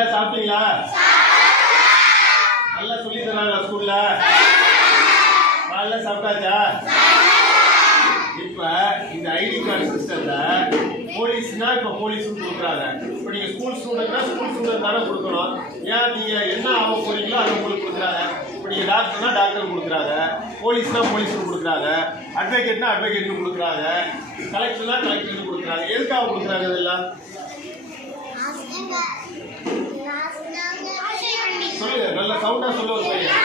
நல்லா சாப்பிட்டீங்களா? நல்லா சொல்லி தராங்களா ஸ்கூல்ல? நல்லா சாப்பிட்டாச்சா? இப்ப இந்த ஐடி கார்டு சிஸ்டம்ல போலீஸ்னா இப்ப போலீஸ் கொடுக்குறாங்க. இப்ப நீங்க ஸ்கூல் ஸ்டூடெண்ட்னா ஸ்கூல் ஸ்டூடெண்ட் தானே கொடுக்கணும். ஏன் நீங்க என்ன ஆக போறீங்களோ அது உங்களுக்கு கொடுக்குறாங்க. இப்ப நீங்க டாக்டர்னா டாக்டர் கொடுக்குறாங்க. போலீஸ்னா போலீஸ்னு கொடுக்குறாங்க. அட்வொகேட்னா அட்வொகேட்னு கொடுக்குறாங்க. கலெக்டர்னா கலெக்டர்னு கொடுக்குறாங்க. எதுக்காக கொடுக்குறாங்க இதெல்லாம்? நல்ல சவுண்டா சொல்ல ஒரு பையன்.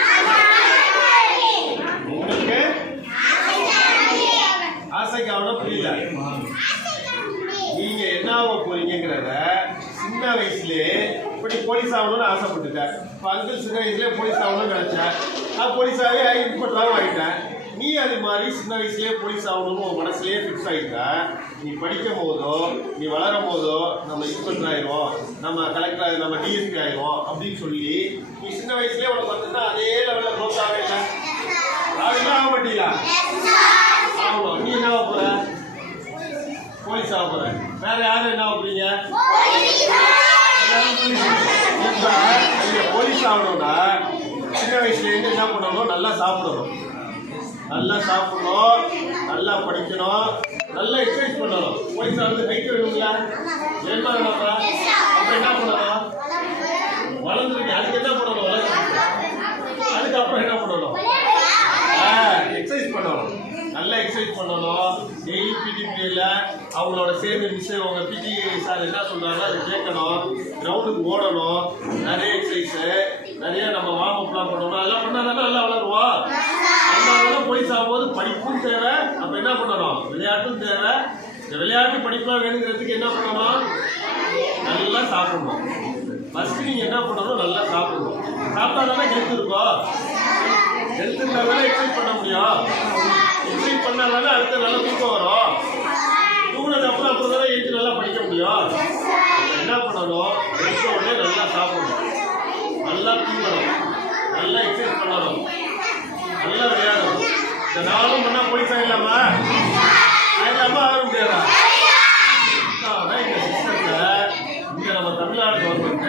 உங்களுக்கு ஆசைக்கு அவனா புரியல. நீங்க என்ன ஆக போறீங்கிறத சின்ன வயசுலயே இப்படி போலீஸ் ஆகணும்னு ஆசைப்பட்டுட்டேன். இப்போ அங்கிள் சின்ன வயசுலயே போலீஸ் ஆகணும்னு நினைச்சேன். நான் போலீஸாவே இன்ஸ்பெக்டராக ஆகிட்டேன் நீ அது மாதிரி சின்ன வயசுலயே போலீஸ் ஆகணும்னு உன் மனசுலயே ஃபிக்ஸ் ஆகிட்ட நீ படிக்கும் போதோ நீ வளரும் போதோ நம்ம இன்ஸ்பெக்டர் ஆயிடுவோம் நம்ம கலெக்டர் நம்ம டிஎஸ்பி ஆயிடுவோம் அப்படின்னு சொல்லி நீ வயசுலயே உனக்கு வந்துட்டா அதே லெவலில் க்ரோத் ஆகவே இல்லை ஆகவே ஆக மாட்டீங்களா? ஆகணும் நீ என்ன போற? போலீஸ் ஆக போற. வேற யாரும் என்ன ஆகுறீங்க போறீங்க? போலீஸ் ஆகணும்னா சின்ன வயசுல இருந்து என்ன பண்ணணும்? நல்லா சாப்பிடணும். நல்லா சாப்பிடணும். நல்லா படிக்கணும். நல்லா எக்ஸசைஸ் பண்ணணும். போலீஸ் ஆகிறது ஹைட் வேணுங்களா என்ன அப்ப என்ன பண்ணணும் வளர்ந்துருக்கு அதுக்கு என்ன பண்ணணும் வளர்ந்துருக்கு அதுக்கப்புறம் என்ன பண்ணணும் எக்ஸசைஸ் பண்ணணும் நல்லா எக்ஸசைஸ் பண்ணணும் டெய்லி பிடி பீரியட்ல அவங்களோட சேர்ந்து மிஸ் அவங்க பிடி சார் என்ன சொல்கிறாங்க அதை கேட்கணும் கிரவுண்டுக்கு ஓடணும். நிறைய எக்ஸசைஸு நிறைய நம்ம வார்ம் அப்லாம் பண்ணணும் அதெல்லாம் பண்ணாதானே நல்லா வளருவோம் அதனால போய் சாப்பிடும்போது படிப்பும் தேவை. அப்போ என்ன பண்ணணும்? விளையாட்டும் தேவை. இந்த விளையாட்டு படிப்பெலாம் வேணுங்கிறதுக்கு என்ன பண்ணணும்? நல்லா சாப்பிடணும். ஃபஸ்ட்டு நீங்கள் என்ன பண்ணணும்? நல்லா சாப்பிடணும். சாப்பிட்டா தானே ஹெல்த் இருக்கும். ஹெல்த் இருந்தால் தானே எக்ஸசைஸ் பண்ண முடியும். பண்ணால் நல்லா தூக்கம் வரும். தூங்கினது அப்புறம் அப்புறம் தான் எழுந்து நல்லா படிக்க முடியும். என்ன பண்ணணும்? எடுத்த உடனே நல்லா சாப்பிடணும். நல்லா தூங்கணும். நல்லா எக்ஸசைஸ் பண்ணணும். நல்லா விளையாடணும். இந்த நாளும் பண்ணா போலீஸ் ஆயிடலாமா ஆயிடலாமா ஆக முடியாதா? ஆனால் இந்த சிஸ்டத்துல இங்கே நம்ம தமிழ்நாடு கவர்மெண்ட்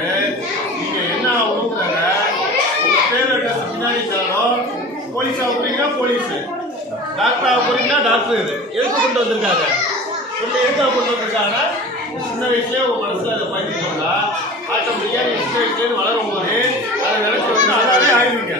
நீங்கள் என்ன ஆகணுங்கிறாங்க பேர் பின்னாடி தரணும்? Police police. டாக்டர் ஆக போறீங்கன்னா டாக்டர் இது. எதுக்கு கொண்டு வந்திருக்காங்க? சொல்லி எதுக்காக கொண்டு வந்திருக்காங்க சின்ன வயசுலேயே உங்க மனசுல அதை பயந்துட்டோம்னா ஆட்டோமேட்டிக்கா நீங்க சின்ன வயசுலேருந்து வளரும் போது அதை நினைச்சு வந்து அதாவே ஆயிடுவீங்க